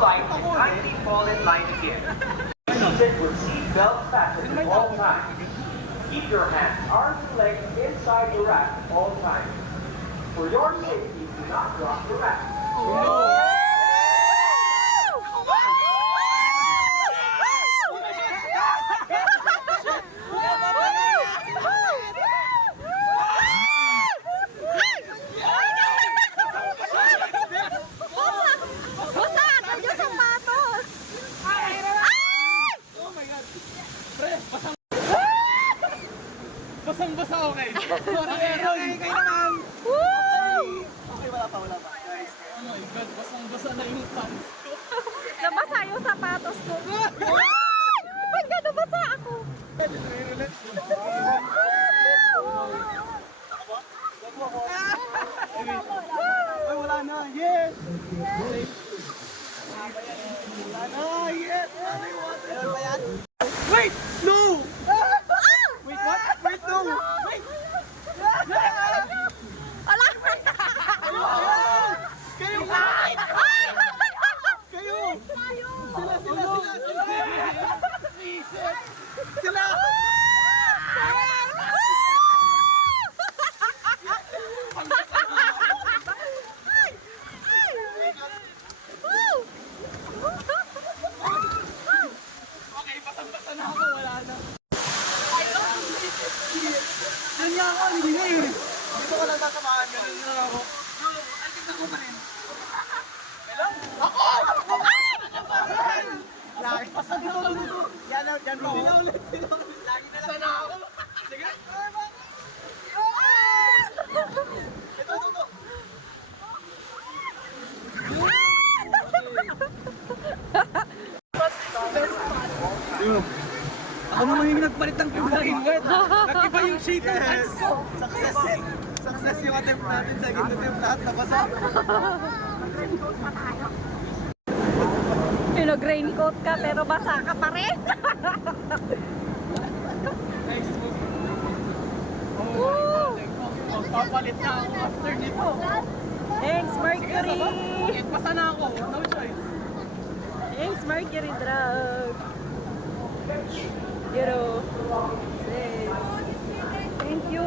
light and kindly fall in line again. Sit with seat belts fastened at all times. Keep your hands, arms, and legs inside the rack at all times. For your safety, do not drop the rack. Basang-basa ako kayo. Okay naman. Okay, wala pa. Guys, oh my God, basang-basa na yung pants ko. Nabasa yung sapatos ko. Ay! Ba't ka nabasa ako? Ay, wala na. Yes! Wala na. Yes! Meron pa yan? Wait! No! Wait, what? Wait, no! Wait! Ala! Kayo! Kayo! Sila! Okay, basang-basa na ako. Wala na. Yan nga ako, hindi na eh. Dito ko lang tatamaan, ganun na ako. Ay, tignan ko pa rin. Ako! Lagi. Basta dito. Yan pa ako. Lagi na lang. Sana ako. Sige. Ito. Ako naman yung nagpalit ng kulay. Nag-iba yung shade ng pants ko. Success yung attempt natin. Second attempt lahat nabasa. Nag-raincoat ka pero basa ka pa rin. Nice move. Oh, magpapalit na ako after nito. Thanks, Mercury. Kahit basa na ako. No choice. Thanks, Mercury Drug. You know. Thank you.